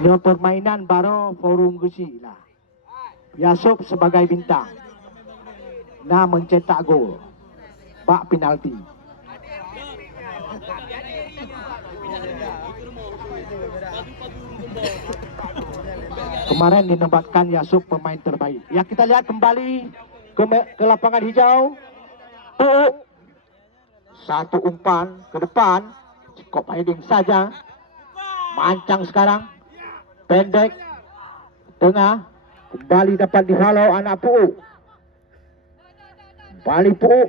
Dia permainan baru forum Gusi lah. Yasub sebagai bintang. Nah mencetak gol. Bak penalti. Kemarin dinobatkan Yasub pemain terbaik. Ya kita lihat kembali ke lapangan hijau. Satu umpan ke depan. Cukup heading saja. Mancang sekarang. Pendek. Tengah. Kembali dapat dihalau anak Pu'u. Kembali Pu'u.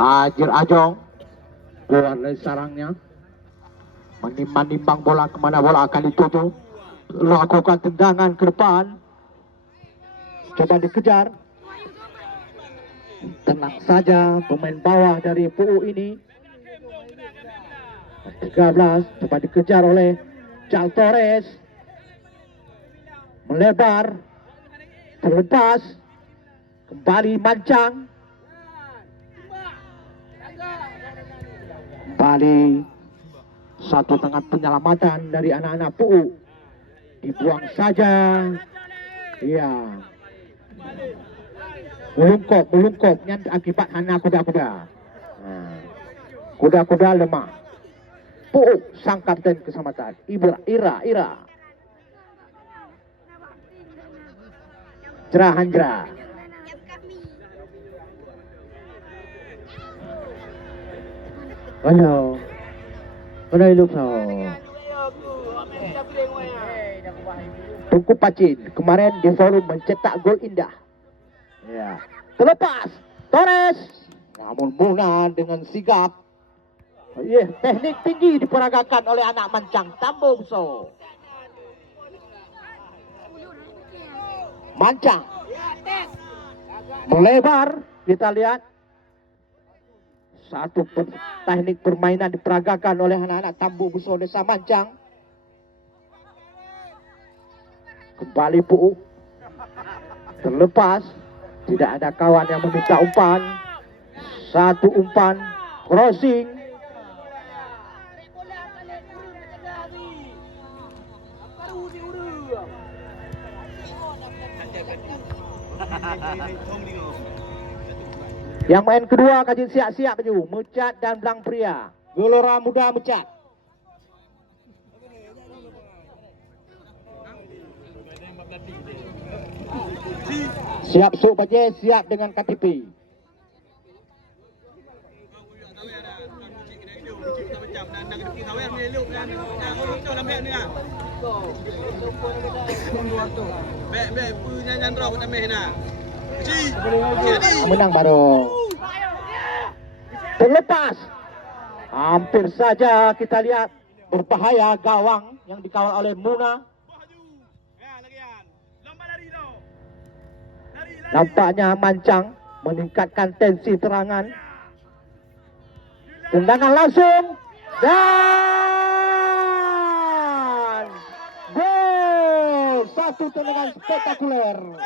Ajir Ajong keluar dari sarangnya, menimbang-nimbang bola kemana bola akan dituju, lakukan tendangan ke depan, coba dikejar. Tenang saja pemain bawah dari Pu'u ini. 13 coba dikejar oleh Cal Torres, melebar, terlepas, kembali mancang, kembali satu tengah penyelamatan dari anak-anak Pu'u, dibuang saja. Iya, melungkop yang akibat hana kuda-kuda. Kuda-kuda lemah. Pu'u sang kapten keselamatan. Ira Hanjra. Halo. Mana hidup so? Tungku Pacin kemarin di forum mencetak gol indah. Ya. Terlepas Torres. Namun Muna dengan sigap. Teknik tinggi diperagakan oleh anak mancang Tambo Buso. Mancang. Melebar, kita lihat. Satu teknik permainan diperagakan oleh anak-anak Tambo Buso Desa Mancang. Kembali Pu'u. Terlepas. Tidak ada kawan yang meminta umpan. Satu umpan. Crossing. Yang main kedua kaji siap-siap maju. Mucat dan Blang Pria. Gelora Muda Mucat. Siap Sok Baje, siap dengan KTP. Menang baru. Terlepas. Hampir saja kita lihat berbahaya gawang yang dikawal oleh Muna. Nampaknya mancang meningkatkan tensi serangan. Tendangan langsung dan gol. Satu tendangan spektakuler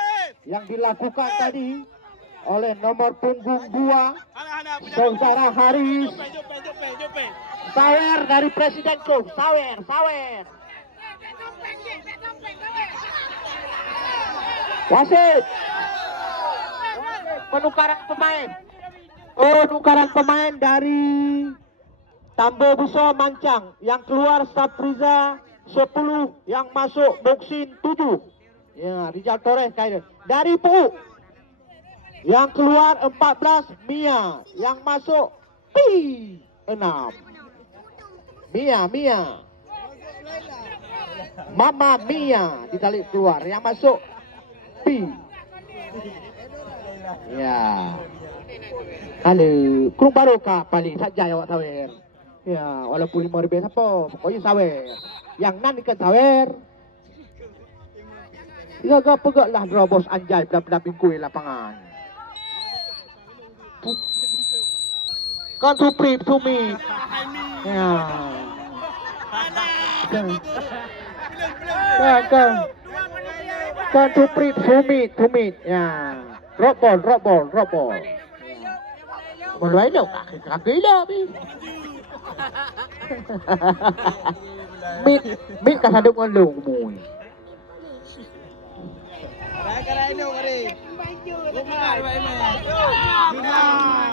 yang dilakukan tadi oleh nomor punggung 2 saudara Haris Sawer dari Presiden Klub. Sawer wasit penukaran pemain dari Tambo Buso Mancang. Yang keluar Sapriza 10, yang masuk Muksin 7. Ya, Rizal Torres kaidan. Dari Pu'u yang keluar 14 Mia, yang masuk P6. Mia. Mama Mia ditarik keluar, yang masuk P. Ya. Halo, kurung baru kah paling saja awak Sawer. Ya, walaupun 5 siapa, pokoknya Sawer. Yang nan ikan Sawer. Jaga pegaklah Drobos Anjay pada pingkui lapangan. Kan Supri Sumi. Ya. Kan Supri Sumi. Ya. Drop ball. Mulai lo kaki lo. Mik kasaduk ngalung mui.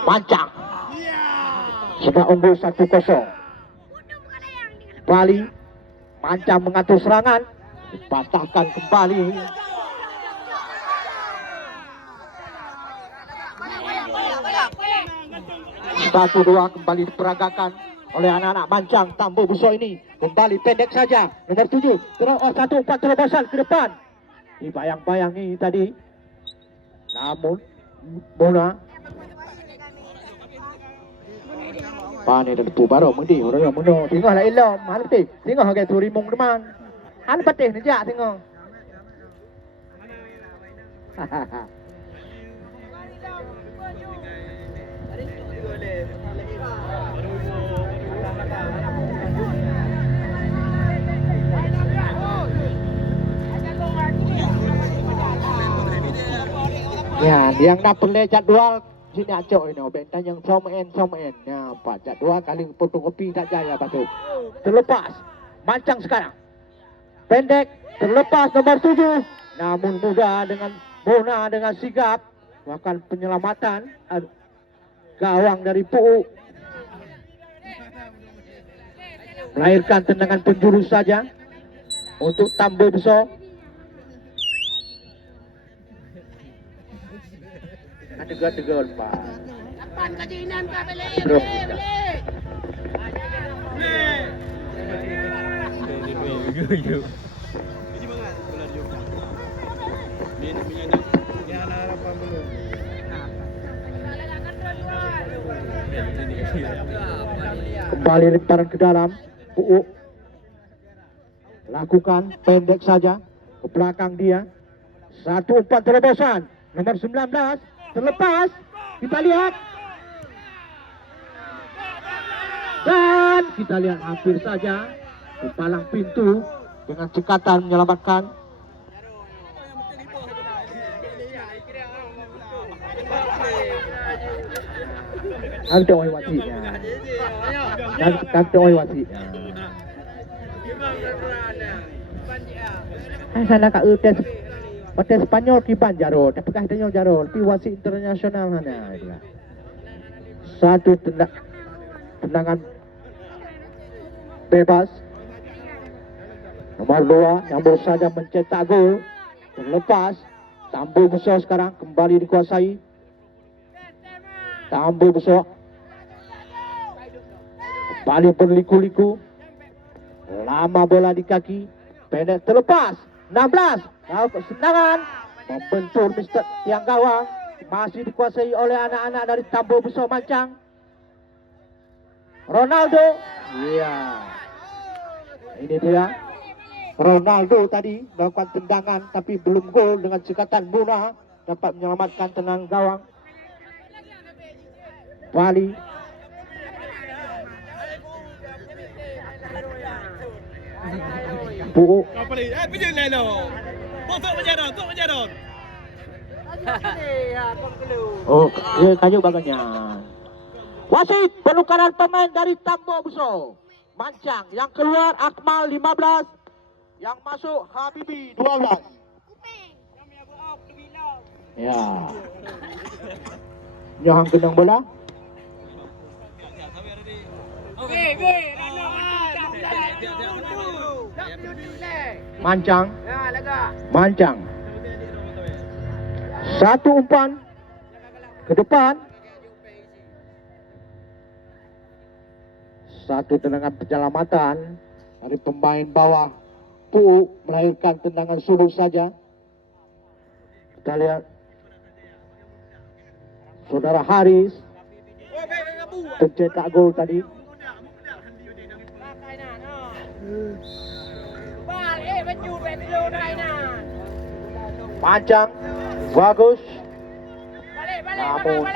Pancang. Sudah unggul 1-0. Bali Mancang mengatur serangan, dipatahkan kembali. Satu dua kembali diperagakan oleh anak-anak Mancang. Tambo Buso ini kembali pendek saja. Nomor 7 1-4 terobosan ke depan. Dibayang-bayangi tadi. Namun Mona Pane dan tu baru mudi orang yang muno tengok lah elok mahal teh tengok harga tu rimong teman hal patih ni jak tengok ya yang nak pelai jadwal sini acok ini bentan yang som en ya pak jadwal kali fotokopi tak jaya batu terlepas Mancang sekarang pendek terlepas nomor 7 namun mudah dengan Bona dengan sigap melakukan penyelamatan gawang dari Puu melahirkan tendangan penjuru saja untuk Tambo Buso. Tegur Pak. Kapan kajian ka beli? Kembali lemparan ke dalam. Lakukan pendek saja ke belakang dia. 1-4 terobosan. Nomor 19 terlepas, kita lihat dan kita lihat hampir saja ke palang pintu dengan cekatan menyelamatkan. Ada oi wati ya. Ada oi wati. Sana ka utes Partai Spanyol kiban Jarol, tapi kah tanya Jarol, pi wasit internasional mana? Satu tendangan bebas. Nomor 2 yang baru saja mencetak gol terlepas. Tambo Buso sekarang kembali dikuasai. Tambo Buso kembali berliku-liku. Lama bola di kaki, pendek terlepas. 16. Kesenangan membentur Mister tiang gawang masih dikuasai oleh anak-anak dari Tambo Buso Mancang. Ronaldo, iya, ini dia Ronaldo tadi melakukan tendangan tapi belum gol dengan cekatan Bona dapat menyelamatkan tenang gawang. Bali Bu. Oh, kayu baganya. Wasit penukaran pemain dari Tambo Buso Mancang. Yang keluar Akmal 15, yang masuk Habibi 12. Ya. Yang kenang bola. Mancang. Satu umpan ke depan. Satu tendangan penyelamatan dari pemain bawah. Puu melahirkan tendangan suruh saja. Kita lihat Saudara Haris pencetak gol tadi. Mancang bagus. Namun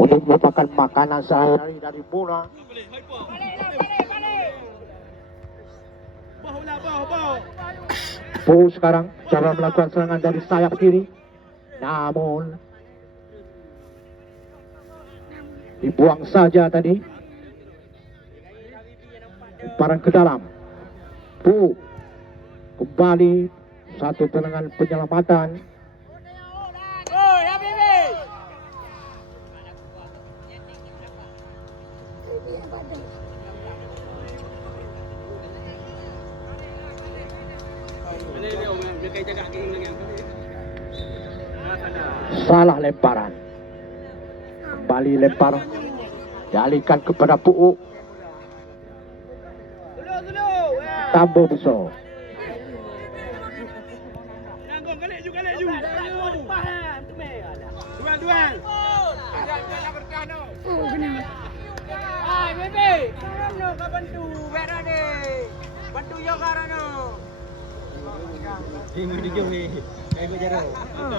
untuk merupakan makanan sehari-hari dari Bona. Puu sekarang cara melakukan serangan dari sayap kiri. Namun dibuang saja tadi. Lemparan ke dalam. Kembali satu tendangan penyelamatan. Salah lemparan. Kembali lempar. Dialihkan kepada Pu'u. Tambo Buso. Bantu yo karano. Yang bertujuh ni, kai berjaro.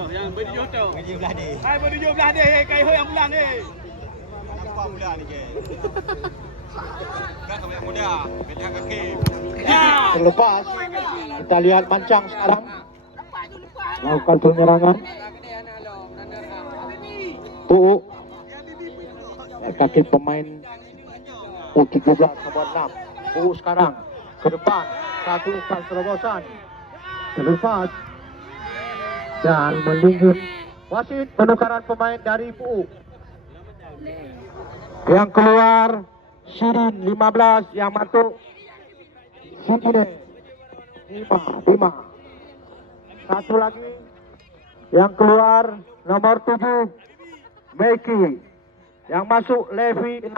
Yang bertujuh tu. Bertujuh belah ni. Hai bertujuh belah dia, kai ho yang bulan ni. Nampak mula ni je. Kan kami muda, beli kaki. Terlepas. Kita lihat Mancang sekarang melakukan penyerangan. Pu'u. Kaki pemain U17 nomor 6. Pu'u sekarang ke depan. Satu umpan terobosan. Terlepas. Dan melingkut. Wasit penukaran pemain dari Pu'u. Yang keluar Shirin 15, yang masuk Sidine 5. Satu lagi yang keluar nomor 7 Meki, yang masuk Levi 16.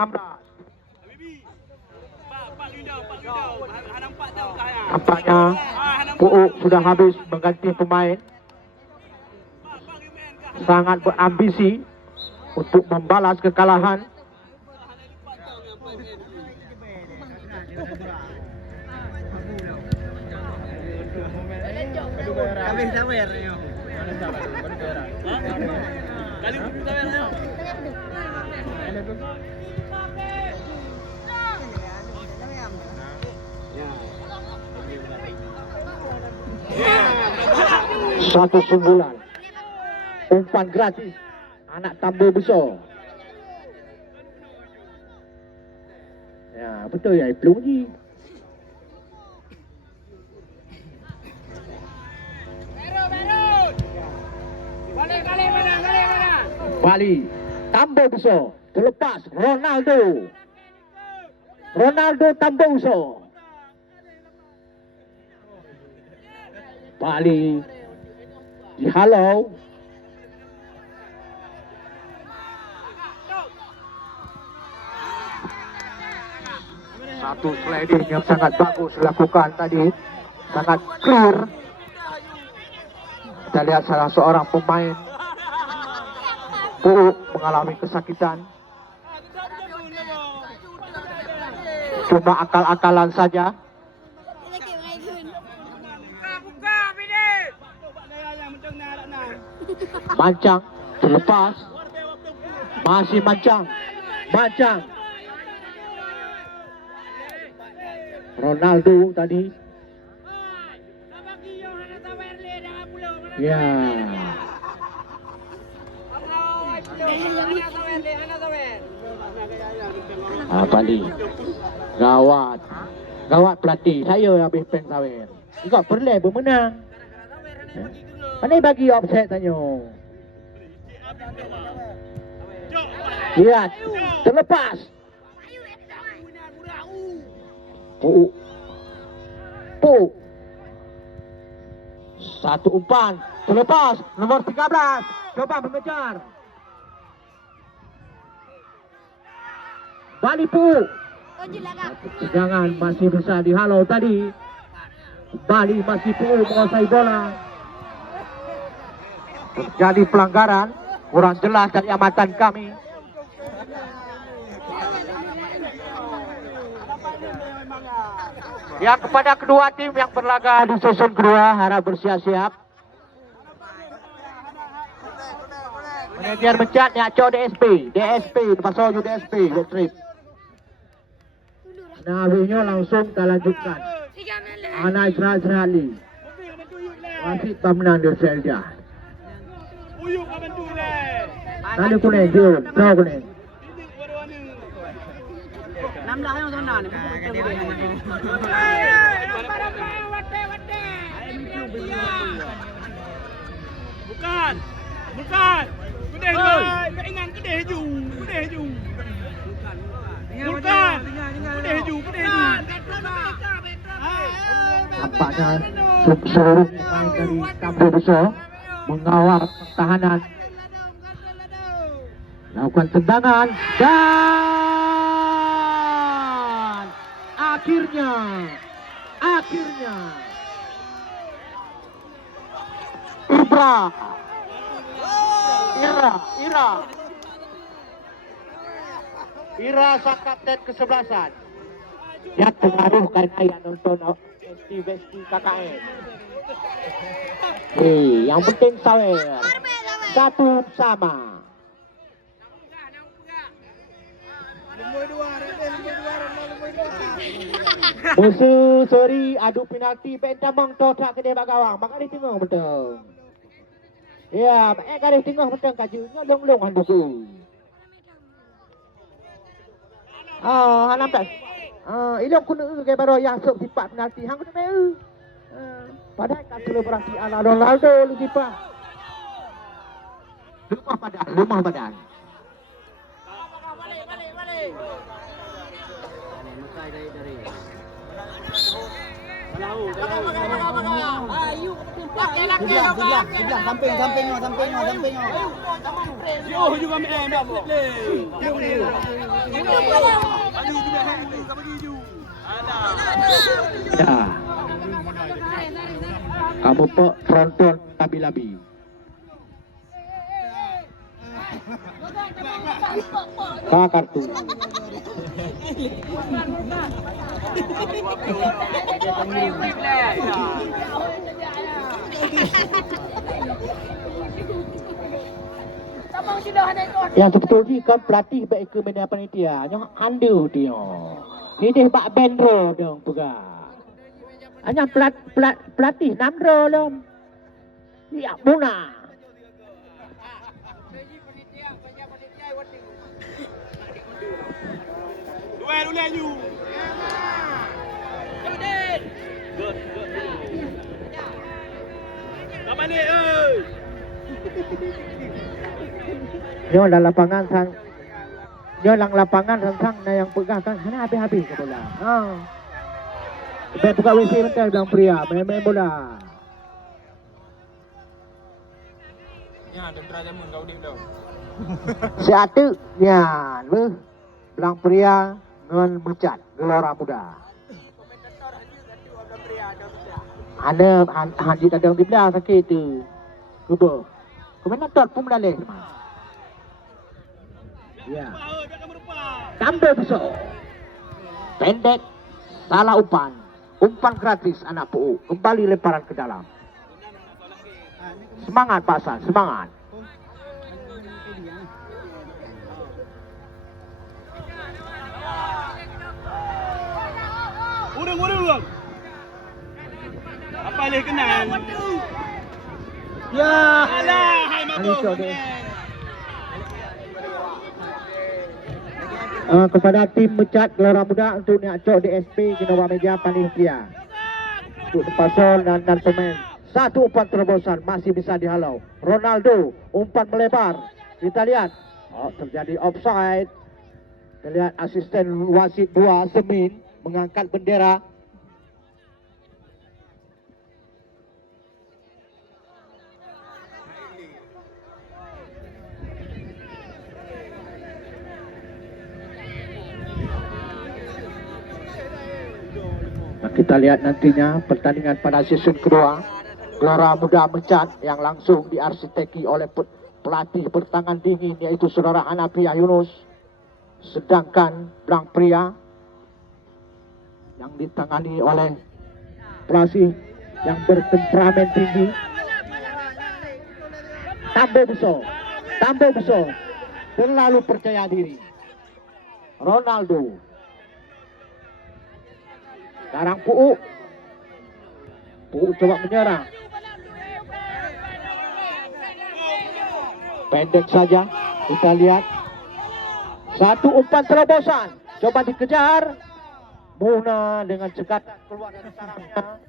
Nampaknya Pu'u sudah habis mengganti pemain. Sangat berambisi untuk membalas kekalahan. Kami sawer ni. Kali sawer yo. Satu sundulan. Umpan gratis. Anak Tambo Buso. Ya, betul ya, Iplung ni. Bali, Tambo Buso. Terlepas Ronaldo. Tambo Buso. Bali dihalau. Satu sliding yang sangat bagus dilakukan tadi. Sangat clear. Kita lihat salah seorang pemain Pu'u mengalami kesakitan. Cuma akal-akalan saja. Mancang terlepas. Masih Mancang. Ronaldo tadi. Ya. Bali. Gawat pelatih. Saya habis pen sawer. Juga perleh bermenang. Pandai bagi offset tanya. Lihat, terlepas. Pu'u. Satu umpan, terlepas. Nomor 13, coba mengejar. Bali Pu'u. Jangan masih bisa dihalau tadi. Bali masih Pu'u menguasai bola. Terjadi pelanggaran, kurang jelas dari amatan kami. Ya, kepada kedua tim yang berlaga di season kedua, harap bersiap-siap. Manajer mencat ni Aco DSP, pasal DSP, Letrip. Nabinya langsung kita lanjutkan. Anak Israel Ali. Wasit pemenang di Selja. Lalu kuning, Jul. Draw kuning. 16 yang sana ni. Bukan. Bukan. Kedai tu. Ingat kedai haju. Kedai haju. Bukan. Kedai haju. Kedai haju. Nampaknya seluruh pemain dari Tambo Besar mengawal pertahanan. Lakukan tendangan dan akhirnya Ira sang kapten kesebelasan. Ya pengaruh karena yang nonton Besti KKN. Yang penting sawer. Satu sama. Musuh seri adu penalti pentamang totak kedai bagawang. Maka di tengah betul. Ya, garis tengah betul kaju. Long-long handuku. Nampak. Ilok kuna ke baru yang sok sifat penalti. Hang kuna meu. Padahal kan selebrasi ala Ronaldo lu sifat. Rumah badan. Sebelah, samping. Yo juga main dah. Ya. Kamu pok fronton labi-labi. Kartu. Yang sebetulnya kan pelatih baik ke media panitia, yang andu dia. Ini bak bendro dong pegah. Hanya pelatih namro dong. Ya Muna. Duel you. Good. Kamu ni, Nyo dalam lapangan sang. Nyo lang lapangan sang na yang pegang kan hana habis-habis ke bola. Sampai buka WC mental bilang pria main bola. Ya, dendra jamun kau dik dah. Satu nyan bilang pria ngon mecat Gelora Muda. Ada hanji ada di belah sakit tu. Kubo. Komentator pun dah leh. Ya. Tambo besar. Pendek, salah umpan. Umpan gratis anak PU. Kembali lemparan ke dalam. Semangat Pak San, semangat. Urung. Apa leh kenal? Ya. Alah, hai mabuk. Kepada tim mecat Gelora Muda untuk nak cok DSP kena buat meja paling pria. Untuk pasal dan pemain. Satu umpan terobosan masih bisa dihalau. Ronaldo umpan melebar. Kita lihat. Terjadi offside. Kita lihat asisten wasit 2 Semin mengangkat bendera. Kita lihat nantinya pertandingan pada season kedua. Gelora Muda Mecat yang langsung diarsiteki oleh pelatih bertangan dingin yaitu saudara Hanafiah Yunus. Sedangkan Belang Pria yang ditangani oleh pelatih yang bertemperamen tinggi. Tambo besar. Terlalu percaya diri. Ronaldo. Sekarang Pu'u coba menyerang. Pendek saja. Kita lihat satu umpan terobosan, coba dikejar. Muna dengan cekatan keluar dari sarangnya.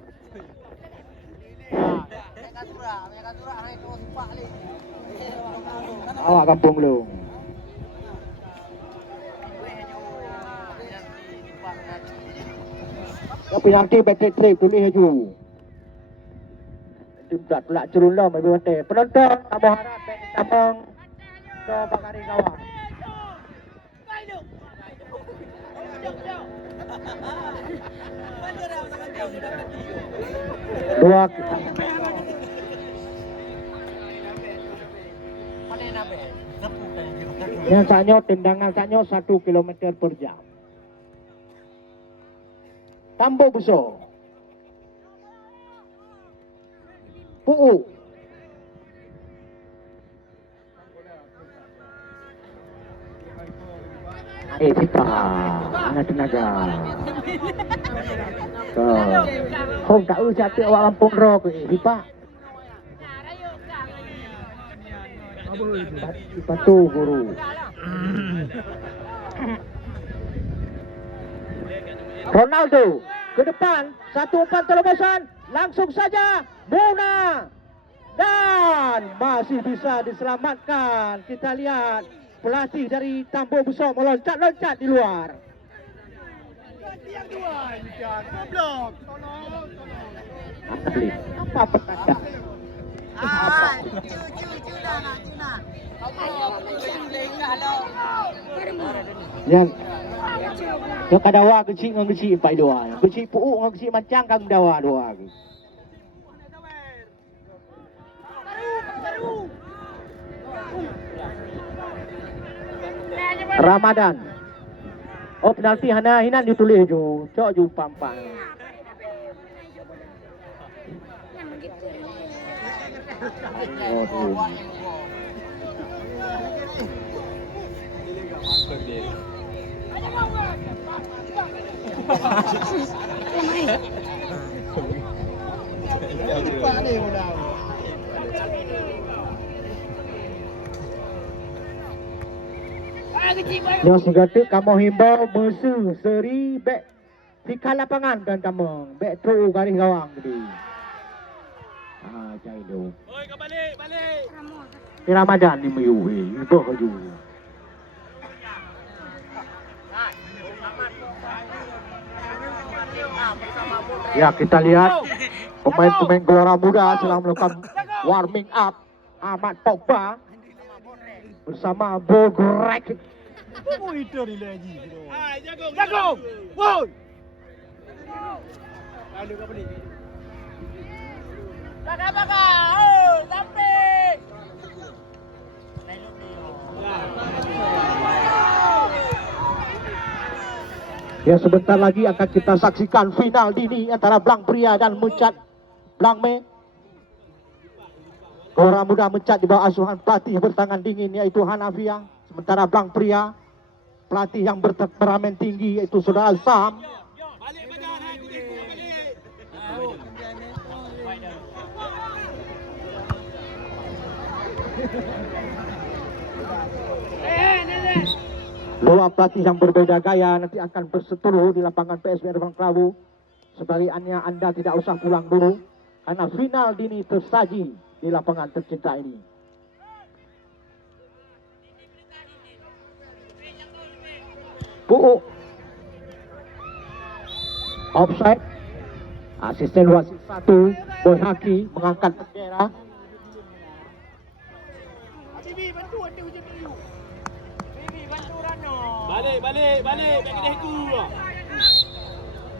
Awak kampung lu. Tapi nanti batik trip tulis haju. Tidak pula cerun lah mai batik. Penonton tak berharap batik tambang ke bakari kawah. Dua yang saknya tendangan saknya 1 km per jam. Tambo Buso. Puu. Kita anak tenaga. Không tak usah tu awak kampung ro ke Hipa. Patu guru. Ronaldo ke depan, satu umpan terobosan, langsung saja Muna dan masih bisa diselamatkan. Kita lihat pelatih dari Tambo Buso meloncat-loncat di luar. Apa petanda? Yang yang kadawa kecil dengan kecil empat dua, kecil puuk dengan kecil macam kang dawa dua. Ramadan. Oh penalti hana hinan ditulis ju, cok ju pampak. Yang segera kamu himbau musuh seri back tika lapangan kan kamu back through garis gawang tadi. Cai do. Oi, kau balik, balik. Ramadan di Melayu, ibu kaju. Ya kita lihat pemain-pemain Gelora Muda sedang melakukan warming up. Ahmad Pogba bersama Bogrek. Apa itu ni lagi? Hai, jagung, jagung. Woi. Lalu kau balik. Tak apa kau. Oh, sampai. Ya sebentar lagi akan kita saksikan final dini antara Blang Pria dan Mencat Blang Me. Gelora Muda Mencat di bawah asuhan pelatih bertangan dingin yaitu Hanafiah. Sementara Blang Pria pelatih yang bertemperamen tinggi yaitu Saudara Sam. Balik badan, hai, balik. Dua pelatih yang berbeda gaya nanti akan berseteru di lapangan PSB Erbang Kelabu. Sebaliknya Anda tidak usah pulang dulu karena final dini tersaji di lapangan tercinta ini. Puu offside. Asisten wasit 1 Boy Haki mengangkat bendera. Bibi bantu ada hujan dulu. Bibi bantu Rano. Balik, balik, balik. Kat kedai tu.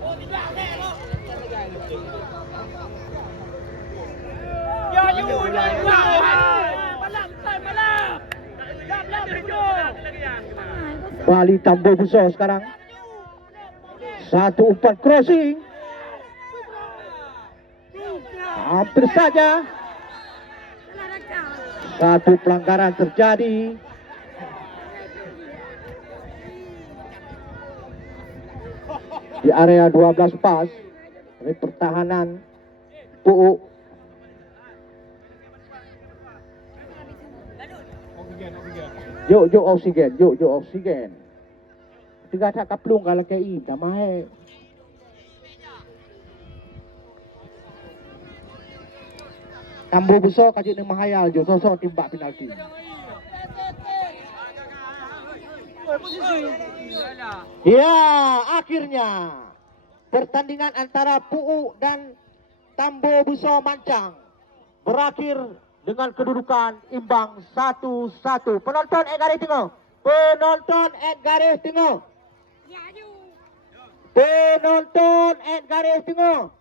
Oh, tidak kek lo. Ya, you. Malam, malam. Lam, hijau. Bali Tambo Buso sekarang. Satu umpan crossing. Hampir saja. Satu pelanggaran terjadi. Di area 12 pas. Dari pertahanan Puu. Yuk oksigen, yuk oksigen. Tiga tak kaplung kalau ke im, dah mahal. Tambo besar kajik ni mahayal jo, sosok timbak penalti. Ya, akhirnya pertandingan antara Pu'u dan Tambo Besar Mancang berakhir dengan kedudukan imbang 1-1. Penonton garis tengok. Penonton garis tengok. Penonton garis tengok.